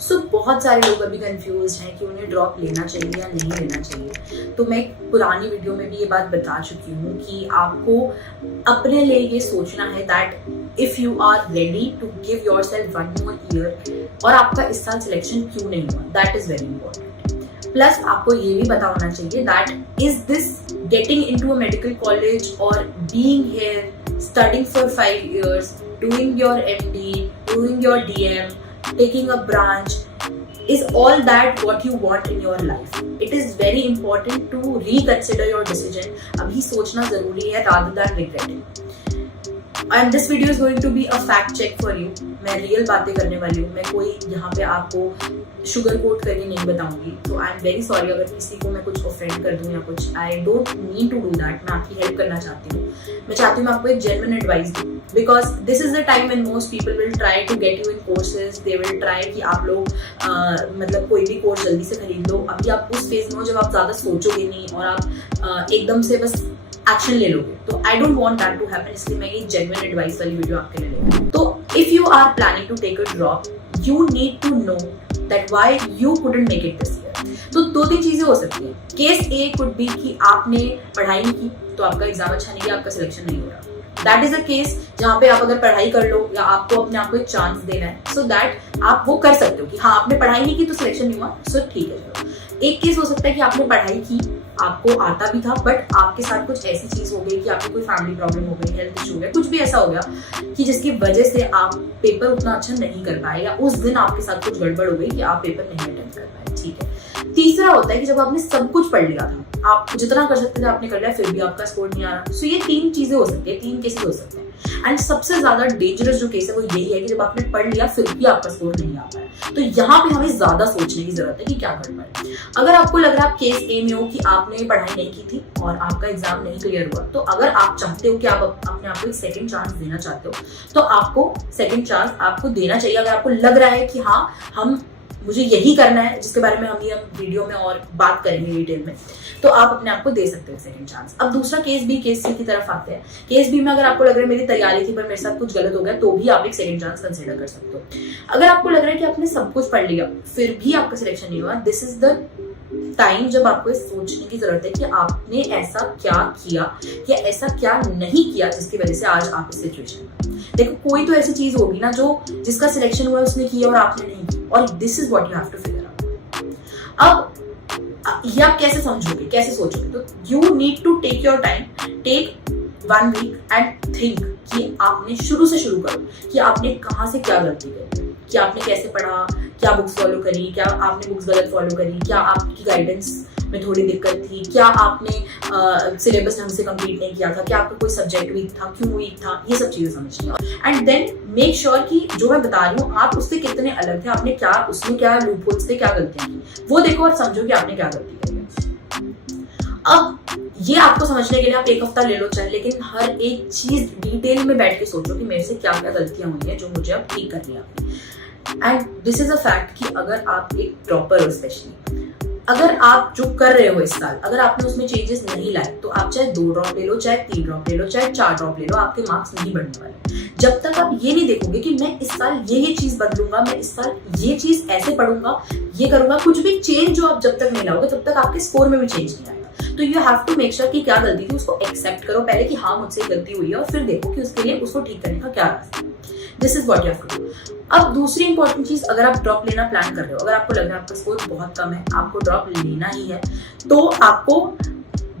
सो बहुत सारे लोग अभी कंफ्यूज हैं कि उन्हें ड्रॉप लेना चाहिए या नहीं लेना चाहिए। तो मैं एक पुरानी वीडियो में भी ये बात बता चुकी हूँ कि आपको अपने लिए ये सोचना है that if you are ready to give yourself 1 more year, और आपका इस साल सिलेक्शन क्यों नहीं हुआ, that is very important. Plus आपको ये भी पता होना चाहिए that is this getting into a medical college और being here studying for 5 years, doing your MD, doing your DM, taking a branch, is all that what you want in your life? It is very important to reconsider your decision. अभी सोचना जरूरी है rather than regretting. And this video is going to be a fact check for you. मैं real बातें करने वाली हूँ, मैं कोई यहाँ पे आपको शुगर कोट करके नहीं बताऊंगी। तो आई एम वेरी सॉरी अगर किसी को मैं कुछ ऑफेंड कर दूँ या कुछ, I don't mean to do that. मैं आपकी हेल्प करना चाहती हूँ, मैं चाहती हूँ मैं आपको एक जेन्युइन एडवाइस दूँ, because this is the time when most people will try to get you in courses. They will try कि आप लोग मतलब कोई भी कोर्स जल्दी से खरीद लो। अभी आप उस फेज में हो जब आप ज़्यादा सोचोगे नहीं और आप एकदम से बस एक्शन ले लोगे। तो I don't want that to happen, इसलिए मैं ये जेन्युइन एडवाइस वाली वीडियो आपके लिए लेकर। तो if you are planning to take a drop, you need to know that why you couldn't make it this year. तो 2-3 चीजें हो सकती है। केस ए कुड बी कि आपने पढ़ाई नहीं की तो आपका एग्जाम अच्छा नहीं गया, आपका सिलेक्शन नहीं हो रहा। दैट इज अ केस जहाँ पे आप अगर पढ़ाई कर लो या आपको अपने आप को एक चांस देना है, सो दैट आप वो कर सकते हो कि हाँ आपने पढ़ाई नहीं की तो सिलेक्शन नहीं हुआ, सो ठीक है चलो। एक केस हो सकता है कि आपने पढ़ाई की, आपको आता भी था, बट आपके साथ कुछ ऐसी चीज हो गई कि आपको कोई फैमिली प्रॉब्लम हो गई, हेल्थ इशू हो गया, कुछ भी ऐसा हो गया कि जिसकी वजह से आप पेपर उतना अच्छा नहीं कर पाए, या उस दिन आपके साथ कुछ गड़बड़ हो गई कि आप पेपर नहीं अटेंड कर पाए। ठीक है। तीसरा होता है कि जब आपने सब कुछ पढ़ लिया था, आप जितना कर सकते थे आपने कर लिया, फिर भी आपका स्कोर नहीं आ रहा। सो ये 3 चीजें हो सकती है, 3 केसेस हो सकते हैं। एंड सबसे ज्यादा डेंजरस जो केस है वो यही है कि जब आपने पढ़ लिया फिर भी आपका स्कोर नहीं आ पाया। तो यहाँ पे हमें ज्यादा सोचने की जरूरत है कि क्या करना है। अगर आपको लग रहा है आप केस ए में हो कि आपने पढ़ाई नहीं की थी और आपका एग्जाम नहीं क्लियर हुआ, तो अगर आप चाहते हो कि आप अपने आप को एक सेकंड चांस देना चाहते हो, तो आपको सेकंड चांस आपको देना चाहिए। अगर आपको लग रहा है कि हाँ मुझे यही करना है, जिसके बारे में हम ये वीडियो में और बात करेंगे डिटेल में, तो आप अपने आप को दे सकते हो सेकंड चांस। अब दूसरा केस बी, केस सी की तरफ आते हैं। केस बी में अगर आपको लग रहा है मेरी तैयारी थी पर मेरे साथ कुछ गलत हो गया, तो भी आप एक सेकंड चांस कंसिडर कर सकते हो। अगर आपको लग रहा है कि आपने सब कुछ पढ़ लिया फिर भी आपका सिलेक्शन नहीं हुआ, दिस इज द टाइम जब आपको सोचने की जरूरत है कि आपने ऐसा क्या किया या ऐसा क्या नहीं किया जिसकी वजह से आज आप इस सिचुएशन में। देखो कोई तो ऐसी चीज होगी ना जो जिसका सिलेक्शन हुआ उसने किया और आपने नहीं किया, और this is what you have to figure out. अब ये आप कैसे समझोगे, कैसे सोचोगे? तो you need to take your time, take 1 week and think कि आपने शुरू से शुरू करो कि आपने कहाँ से क्या गलती करी, कि आपने कैसे पढ़ा, क्या बुक्स फॉलो करी, क्या आपने बुक्स गलत फॉलो करी, क्या आपकी गाइडेंस में थोड़ी दिक्कत थी, क्या आपने सिलेबस ढंग से कंप्लीट नहीं किया था, क्या आपका कोई सब्जेक्ट वीक था, क्यों वीक था, ये सब चीजें समझनी है। एंड देन मेक श्योर कि जो मैं बता रही हूँ आप उससे कितने अलग थे, आपने क्या उसमें क्या लूपहोल्स थे, क्या गलतियां की, वो देखो और समझो कि आपने क्या गलती करी। अब ये आपको समझने के लिए आप 1 हफ्ता ले लो चाहे, लेकिन हर एक चीज डिटेल में बैठ के सोचो कि मेरे से क्या क्या गलतियां हुई हैं जो मुझे अब ठीक करनी है। And this is a fact कि अगर आप एक ड्रॉपर हो, स्पेशली अगर आप जो कर रहे हो इस साल, अगर आपने उसमें चेंजेस नहीं लाए, तो आप चाहे 2 ड्रॉप ले लो, चाहे 3 ड्रॉप ले लो, चाहे 4 ड्रॉप ले लो, आपके मार्क्स नहीं बढ़ने वाले। जब तक आप ये नहीं देखोगे कि मैं इस साल ये चीज बदलूंगा, मैं इस साल ये चीज ऐसे पढ़ूंगा, ये करूंगा, कुछ भी चेंज जो आप जब तक नहीं लाओगे तब तक आपके स्कोर में भी चेंज नहीं आएगा। तो you have to make sure कि क्या गलती थी उसको एक्सेप्ट करो पहले कि हाँ मुझसे गलती हुई है, और फिर देखो कि उसके लिए उसको ठीक करने का क्या रास्ता है। This is what you have to do. अब दूसरी इंपॉर्टेंट चीज, अगर आप ड्रॉप लेना प्लान कर रहे हो, अगर आपको लग रहा है आपका स्कोर बहुत कम है, आपको ड्रॉप लेना ही है, तो आपको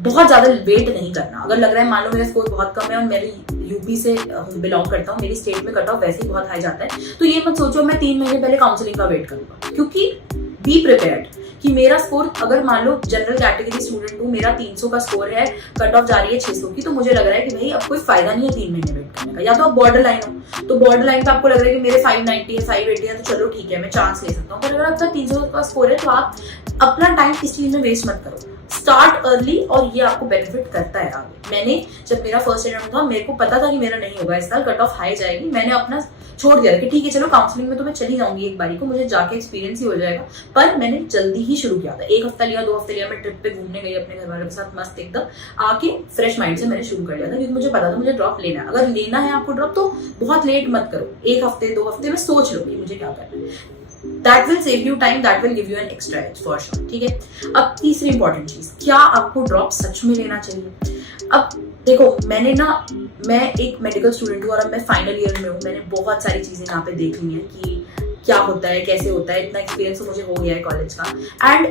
बहुत ज्यादा वेट नहीं करना। अगर लग रहा है मान लो मेरा स्कोर बहुत कम है और मेरी यूपी से बिलोंग करता हूँ, मेरी स्टेट में कट ऑफ वैसे ही बहुत हाई जाता है, तो ये मत सोचो मैं 3 महीने पहले काउंसलिंग का वेट करूंगा, क्योंकि बी प्रिपेयर्ड कि मेरा स्कोर, अगर मान लो जनरल कैटेगरी स्टूडेंट हूँ, मेरा 300 का स्कोर है, कट ऑफ जा रही है 600 की, तो मुझे लग रहा है कि भाई अब कोई फायदा नहीं है 3 महीने वेट करने का। या तो आप बॉर्डर लाइन हो, तो बॉर्डर लाइन पे आपको लग रहा है कि मेरे 590 है, 580 है, तो चलो ठीक है मैं चांस ले सकता हूँ। पर अगर आपका 300 का स्कोर है तो आप अपना टाइम किस चीज में वेस्ट मत करो, स्टार्ट अर्ली, और ये आपको बेनिफिट करता है आगे। मैंने जब मेरा फर्स्ट अटेम्प्ट था, मेरे को पता था कि मेरा नहीं होगा इस साल, कट ऑफ हाई जाएगी, मैंने अपना छोड़ दिया कि ठीक है चलो काउंसलिंग में तो मैं चली जाऊंगी एक बारी को, मुझे जाके एक्सपीरियंस ही हो जाएगा, पर मैंने जल्दी ही शुरू किया था। 1 हफ्ता लिया, 2 हफ्ते लिया, मैं ट्रिप पे घूमने गई अपने घर वालों के साथ, मस्त एकदम आके फ्रेश माइंड से मैंने शुरू कर लिया था, क्योंकि मुझे पता था मुझे ड्रॉप लेना है। अगर लेना है आपको ड्रॉप तो बहुत लेट मत करो, 1 हफ्ते 2 हफ्ते में सोच लो कि मुझे क्या करना है। That will save you time, that will give you an extra edge for sure, ठीक है। अब तीसरी इंपॉर्टेंट चीज, क्या आपको ड्रॉप सच में लेना चाहिए? अब देखो, मैं एक मेडिकल स्टूडेंट हूँ और अब मैं फाइनल ईयर में हूँ। मैंने बहुत सारी चीजें यहाँ पे देख ली हैं कि क्या होता है, कैसे होता है, इतना एक्सपीरियंस मुझे हो गया है कॉलेज का। एंड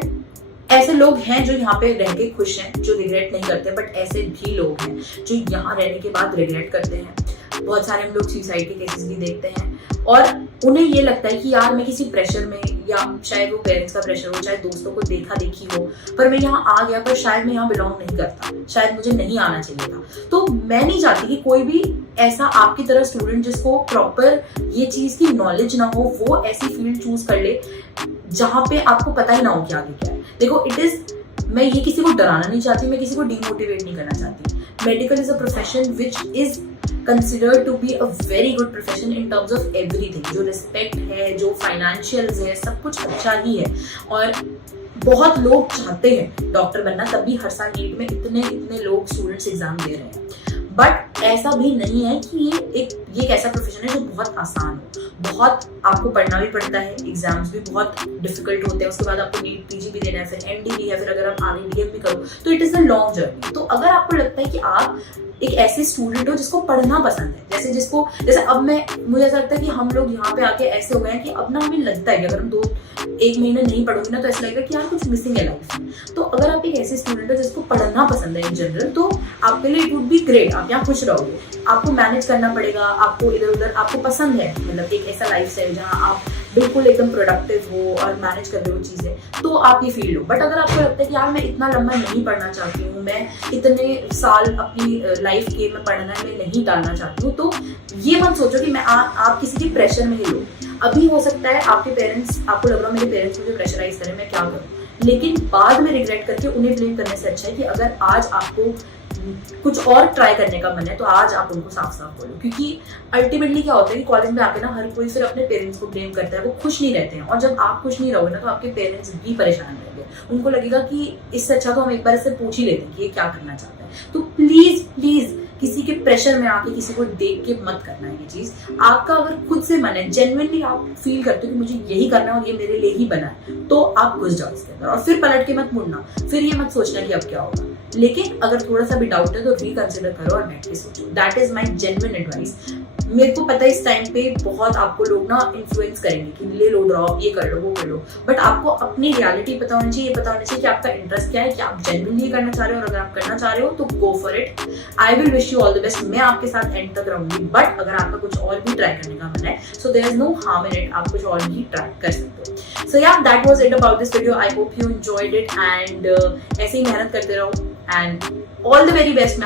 ऐसे लोग हैं जो यहाँ पे रह के खुश हैं, जो रिग्रेट नहीं करते, बट ऐसे भी लोग हैं जो यहाँ रहने के बाद रिग्रेट करते हैं। बहुत सारे हम लोग सुसाइड के केसेस भी देखते हैं और उन्हें ये लगता है कि यार मैं किसी प्रेशर में, या शायद वो पेरेंट्स का प्रेशर हो, चाहे दोस्तों को देखा देखी हो, पर मैं यहाँ आ गया, पर शायद मैं यहाँ बिलोंग नहीं करता, शायद मुझे नहीं आना चाहिए था। तो मैं नहीं चाहती कि कोई भी ऐसा आपकी तरह स्टूडेंट जिसको प्रॉपर ये चीज की नॉलेज ना हो, वो ऐसी फील्ड चूज कर ले जहाँ पे आपको पता ही ना हो कि आगे क्या है। देखो, मैं ये किसी को डराना नहीं चाहती, मैं किसी को डिमोटिवेट नहीं करना चाहती। Medical is a profession which is considered to be a very good profession in terms of everything। जो रिस्पेक्ट है, जो फाइनेंशियल्स है, सब कुछ अच्छा ही है और बहुत लोग चाहते हैं डॉक्टर बनना, तभी हर साल नीट में इतने लोग स्टूडेंट्स एग्जाम दे रहे हैं। बट ऐसा भी नहीं है कि ये एक ऐसा प्रोफेशन है जो बहुत आसान हो। बहुत आपको पढ़ना भी पड़ता है, एग्जाम्स भी बहुत डिफिकल्ट होते हैं, उसके बाद आपको नीट पीजी भी देना है, फिर एमडी भी है, फिर अगर आप आगे डीएम भी करो तो it is a long journey. तो अगर आपको लगता है कि आप एक ऐसे स्टूडेंट हो जिसको पढ़ना पसंद है, जैसे अब मुझे ऐसा लगता है कि हम लोग यहाँ पे आके ऐसे हो गए हैं कि अब ना हमें लगता है कि अगर हम 1 महीने नहीं पढ़ोगे ना तो ऐसा लगेगा कि यार कुछ मिसिंग है लाइफ में। तो अगर आप एक ऐसे स्टूडेंट हो जिसको पढ़ना पसंद है इन जनरल, तो आपके लिए इट वुड बी ग्रेट। आप यहाँ खुश रहोगे, आपको मैनेज करना पड़ेगा, आपको इधर उधर, आपको पसंद है, मतलब एक ऐसा लाइफ स्टाइल जहाँ आप बिल्कुल एकदम प्रोडक्टिव हो और मैनेज कर रहे हो चीजें, तो आप ये फील्ड हो। बट अगर आपको लगता है कि यार मैं इतना लंबा नहीं पढ़ना चाहती हूँ, मैं इतने साल अपनी लाइफ के में पढ़ना में नहीं डालना चाहती हूँ, तो ये मत सोचो कि आप किसी के प्रेशर में ही लो। अभी हो सकता है आपके पेरेंट्स, आपको लग रहा है मेरे पेरेंट्स मुझे प्रेशराइज करें, मैं क्या करूँ, लेकिन बाद में रिग्रेट करके उन्हें ब्लेम करने से अच्छा है कि अगर आज आपको कुछ और ट्राई करने का मन है तो आज आप उनको साफ साफ बोलो। क्योंकि अल्टीमेटली क्या होता है कि कॉलेज में आके ना हर कोई फिर अपने पेरेंट्स को ब्लेम करता है, वो खुश नहीं रहते हैं। और जब आप खुश नहीं रहोगे ना तो आपके पेरेंट्स भी परेशान रहेंगे, उनको लगेगा कि इससे अच्छा तो हम एक बार इससे पूछ ही लेते हैं कि ये क्या करना चाहता है। तो प्लीज किसी के प्रेशर में आके किसी को देख के मत करना है ये चीज। आपका अगर खुद से मन है, जेन्युइनली आप फील करते हो कि मुझे यही करना है और ये मेरे लिए ही बना है, तो आप घुस जाओ इसके अंदर और फिर पलट के मत मुड़ना, फिर ये मत सोचना कि अब क्या होगा। लेकिन अगर थोड़ा सा भी डाउट है तो रिकंसिडर करो और बैठ के सोचो। That is my genuine advice. मेरे को पता है इस टाइम पे बहुत आपको लोग ना इन्फ्लुएंस करेंगे कि ले लो ड्रॉप, ये कर लो, वो कर लो, बट आपको अपनी रियलिटी पता होनी चाहिए, ये पता होना चाहिए कि आपका इंटरेस्ट क्या है, कि आप जेन्युइनली करना चाह रहे हो, और अगर आप करना चाह रहे हो तो go for it. I will wish you all the best. मैं आपके साथ एंड तक रहूंगी, बट अगर आपका कुछ और भी ट्राई करने का मन है so there is no harm in it, आप कुछ और भी ट्राई कर सकते हो। सो या that was it about this video. I hope you enjoyed it and ऐसे ही मेहनत करते रहो and all the very best.